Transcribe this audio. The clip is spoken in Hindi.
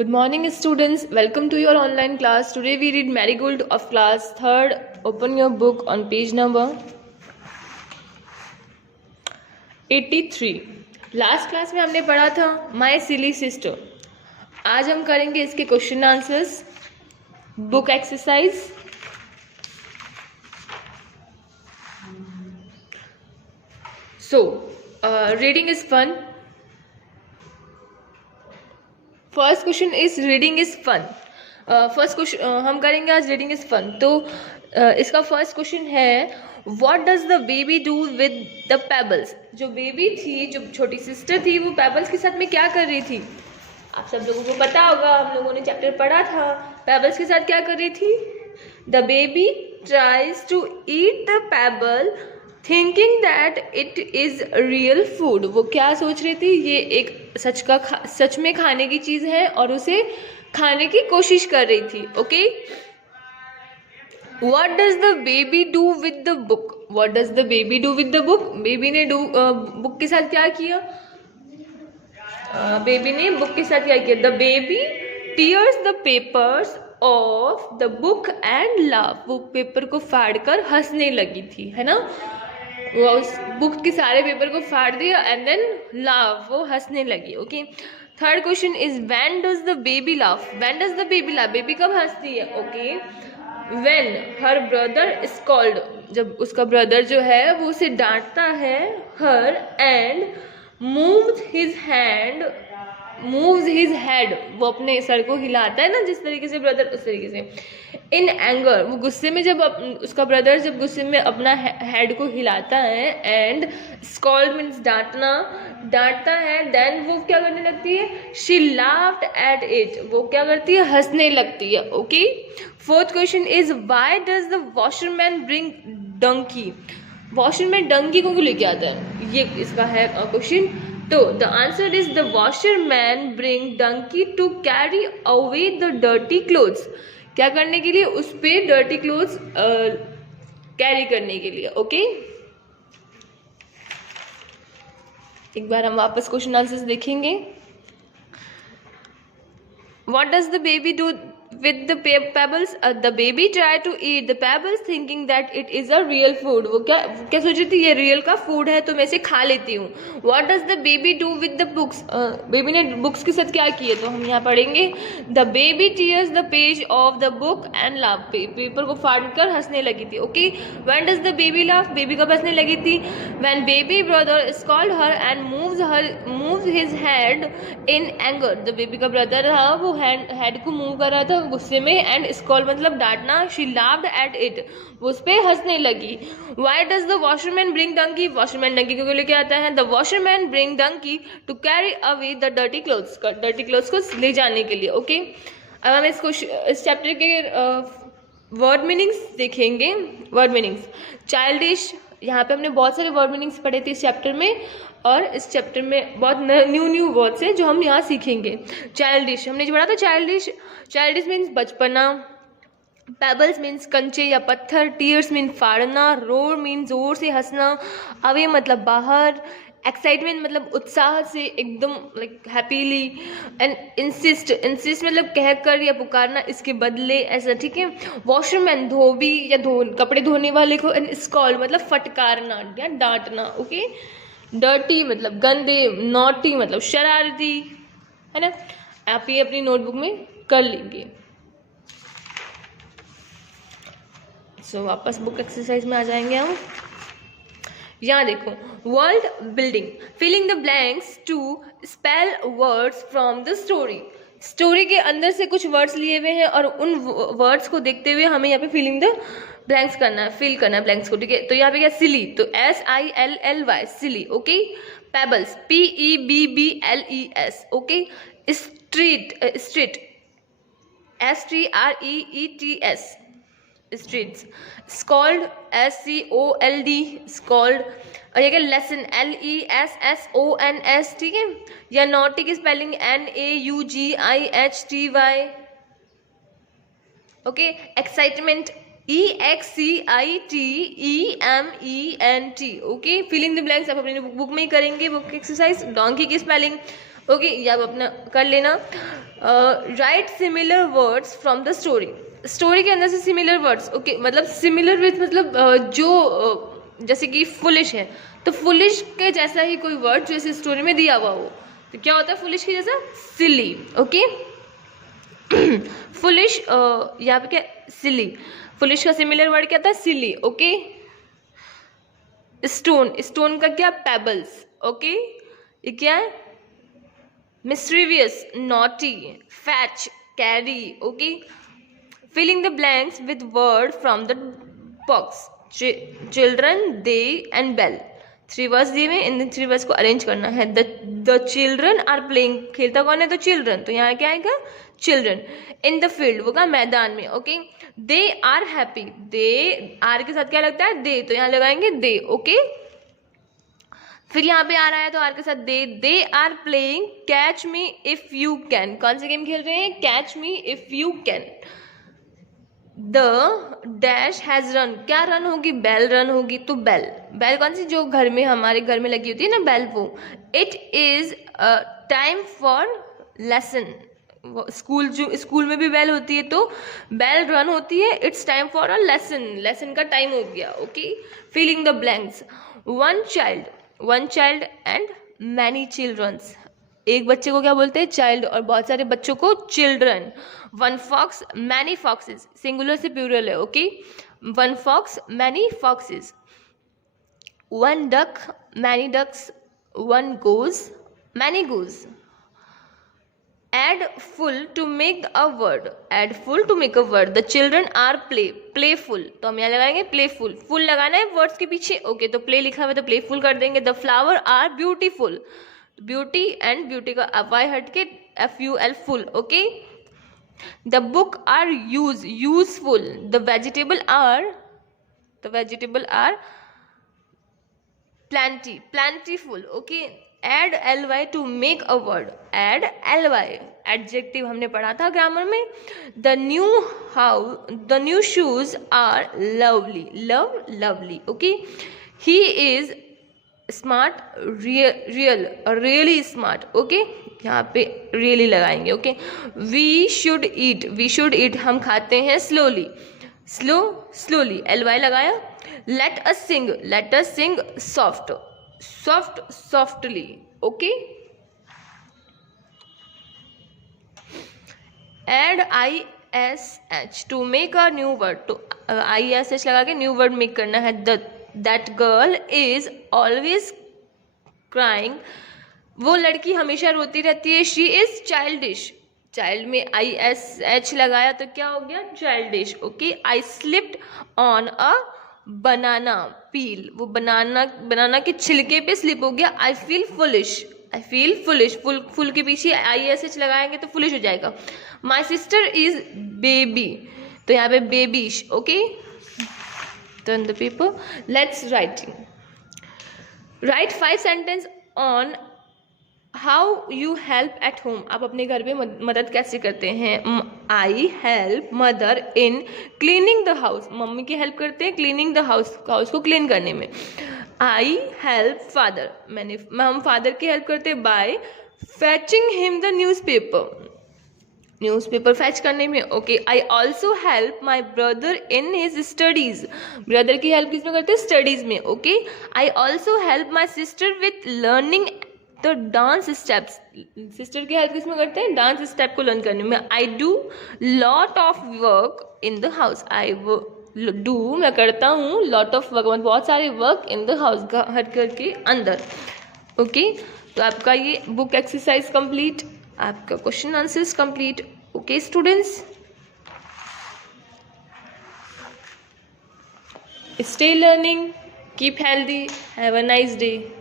Good morning, students. Welcome to your online class. Today we read Marigold of class 3rd. Open your book on page number 83. Last class में हमने पढ़ा था माई सिली सिस्टर. आज हम करेंगे इसके question answers, book exercise. So reading is fun. First question is reading is fun. First question हम करेंगे आज रीडिंग इज फन. तो इसका फर्स्ट क्वेश्चन है what does the baby do with the pebbles. जो बेबी थी, जो छोटी सिस्टर थी, वो पेबल्स के साथ में क्या कर रही थी? आप सब लोगों को पता होगा, हम लोगों ने चैप्टर पढ़ा था. पेबल्स के साथ क्या कर रही थी? The baby tries to eat the pebble thinking that it is real food. वो क्या सोच रही थी? ये एक सच में खाने की चीज है और उसे खाने की कोशिश कर रही थी. Okay. What does the baby do with the book? What does the baby do with the book? Baby ने बुक के साथ क्या किया? बेबी ने बुक के साथ क्या किया? The baby tears the papers of the book and laugh. वो पेपर को फाड़ कर हंसने लगी थी, है ना? वो उस बुक के सारे पेपर को फाड़ दिया एंड देन लाफ, वो हंसने लगी. Okay. Third question is when does the baby laugh. When does the baby laugh. Baby कब हंसती है? Okay. When her brother scold. जब उसका ब्रदर जो है वो उसे डांटता है. her and moves his head. वो अपने सर को हिलाता है ना, जिस तरीके से ब्रदर, उस तरीके से. In anger. वो गुस्से में, जब उसका ब्रदर जब गुस्से में अपना हेड को हिलाता है. एंड स्कॉल्ड मीन्स डांटता है. देन वो क्या करने लगती है? She laughed at it. वो क्या करती है? हंसने लगती है. Okay. Fourth question is why does the washerman bring donkey. Washerman donkey को लेके आता है, ये इसका है क्वेश्चन. तो the answer is the washerman bring donkey to carry away the dirty clothes. क्या करने के लिए? उस पे डर्टी क्लोथ्स कैरी करने के लिए. ओके. एक बार हम वापस क्वेश्चन आंसर्स देखेंगे. What does the baby do with the pebbles? The baby tried to eat the pebbles thinking that it is a real food. वो क्या सोच रही थी? ये रियल का फूड है तो मैं इसे खा लेती हूँ. What does the baby do with the books? Baby ने बुक्स के साथ क्या किए? तो हम यहाँ पढ़ेंगे the baby tears the page of the book and laugh. Paper को फाड़ कर हंसने लगी थी. Okay. When does the baby laugh? Baby कब हंसने लगी थी? When baby brother scold her and moves his head in anger. the baby का ब्रदर था, वो हेड को मूव कर रहा था गुस्से में. एंड स्कॉल मतलब डांटना. She laughed at it. वो उस पे हंसने लगी. Why does the washerman bring donkey. Washerman donkey को लेके आता है. The washerman bring donkey to carry away the dirty clothes. Dirty clothes को ले जाने के लिए. ओके. अब हम इस चैप्टर के वर्ड मीनिंग्स देखेंगे. Word meanings. चाइल्डिश. यहाँ पे हमने बहुत सारे वर्ड मीनिंग्स पढ़े थे इस चैप्टर में, और इस चैप्टर में बहुत न्यू वर्ड्स हैं जो हम यहाँ सीखेंगे. चाइल्डिश हमने जो पढ़ा था. चाइल्डिश मीन्स बचपना. पेबल्स मीन्स कंचे या पत्थर. टीयर्स मीन्स फाड़ना. रोर मीन्स जोर से हंसना. अवे मतलब बाहर. एक्साइटमेंट मतलब उत्साह से, एकदम लाइक हैप्पीली. एंड इंसिस्ट मतलब कह कर या पुकारना, इसके बदले, ऐसा. ठीक है. वॉशरमैन धोबी या कपड़े धोने वाले को. एंड स्कॉल्ड मतलब फटकारना या डांटना. ओके. डर्टी मतलब गंदे. नॉटी मतलब शरारती, है ना. आप ये अपनी नोटबुक में कर लेंगे. सो वापस बुक एक्सरसाइज में आ जाएंगे हम. यहाँ देखो. World building. Filling the blanks to spell words from the story. Story के अंदर से कुछ वर्ड्स लिए हुए हैं और उन वर्ड्स को देखते हुए हमें यहाँ पे फिलिंग द ब्लैंक्स करना है, फिल करना है ब्लैंक्स को. ठीक है. तो यहाँ पे क्या? सिली. तो SILLY silly. Okay. Pebbles PEBBLES. Okay. Street STREETS streets. Scold SCOLD scold. और ये क्या? Lesson LESSONS. ठीक है. या नॉटी की spelling NAUGIHTY. Okay. Excitement EXCITEMENT. Okay. Fill in the blanks आप अपनी बुक में ही करेंगे. Book exercise. डोंकी की स्पेलिंग ओके, ये आप अपना कर लेना. Write similar words from the story. Story के अंदर से सिमिलर वर्ड्स. ओके, मतलब सिमिलर विथ मतलब जैसे कि फुलिश है तो फुलिश के जैसा ही कोई वर्ड जो इस स्टोरी में दिया हुआ हो, तो क्या होता है फुलिश के जैसा? सिली. ओके, फुलिश यहाँ पे क्या? सिली. फुलिश का सिमिलर वर्ड क्या था? सिली. Okay, stone. स्टोन का क्या? पेबल्स. ओके, ये क्या है? Mysterious, naughty, fetch, carry. Okay, filling the blanks with word from the box. Children, they and bell. 3 words दिए हुए, इन 3 वर्ड्स को अरेंज करना है. The children are playing. खेलता कौन है? तो चिल्ड्रन. तो यहाँ क्या आएगा? चिल्ड्रन. इन द फील्ड, वो का मैदान में. Okay, they are happy. They are के साथ क्या लगता है? दे. तो यहाँ लगाएंगे दे. ओके, फिर यहाँ पे आ रहा है तो आर के साथ they. They are playing catch me if you can. कौन से गेम खेल रहे हैं? Catch me if you can. The dash has run. क्या रन होगी? बेल रन होगी. तो बेल. बेल कौन सी? जो घर में, हमारे घर में लगी होती है ना बेल, वो. It is time for lesson. School में भी बेल होती है तो बेल रन होती है. It's time for a lesson. Lesson का टाइम हो गया. Okay, filling the blanks. One child and many childrens. एक बच्चे को क्या बोलते हैं? चाइल्ड. और बहुत सारे बच्चों को children. One fox, many foxes. Singular से प्लूरल है. Okay, one fox, many foxes. One duck, many ducks. One goose, many geese. Add full to make a word. Add full to make a word. The children are playful. तो हम यहाँ लगाएंगे playful. full लगाना है वर्ड्स के पीछे. ओके, तो play लिखा हुआ है तो playful कर देंगे. The flower are beautiful. Beauty and beauty का y हट के ful full. Okay, the book are useful. The vegetable are plentiful. Okay, add ly to make a word. add ly. adjective हमने पढ़ा था ग्रामर में. the new shoes are lovely. okay, he is smart, really smart. okay, यहाँ पे really लगाएंगे. okay, we should eat. हम खाते हैं slowly. ly लगाया. let us sing softly. okay, add ish to make a new word. तो ish लगा के न्यू वर्ड मेक करना है. that girl is always crying. वो लड़की हमेशा रोती रहती है. she is childish. चाइल्ड में ish लगाया तो क्या हो गया? childish. okay, I slipped on a बनाना पील. वो बनाना के छिलके पे स्लिप हो गया. I feel foolish. फुल के पीछे ish लगाएंगे तो फुलिश हो जाएगा. My sister is baby. तो यहाँ पे babyish. Okay, turn the paper. Let's write 5 sentence on how you help at home. आप अपने घर पे मदद कैसे करते हैं? I help mother in cleaning the house. Mummy की हेल्प करते हैं क्लीनिंग द हाउस को क्लीन करने में. I help father. हम फादर की हेल्प करते हैं by fetching him the newspaper fetch करने में. Okay, I also help my brother in his studies. Brother की हेल्प किस में करते हैं? स्टडीज में. Okay, I also help my sister with learning तो डांस स्टेप्स. सिस्टर की हेल्प किसमें करते हैं? डांस स्टेप को लर्न करने में. I do lot of work in the house. मैं करता हूँ लॉट ऑफ वर्क, मतलब बहुत सारे वर्क इन द हाउस, हर घर के अंदर. ओके, तो आपका ये बुक एक्सरसाइज कंप्लीट, आपका question answers complete. Okay students, stay learning, keep healthy, have a nice day.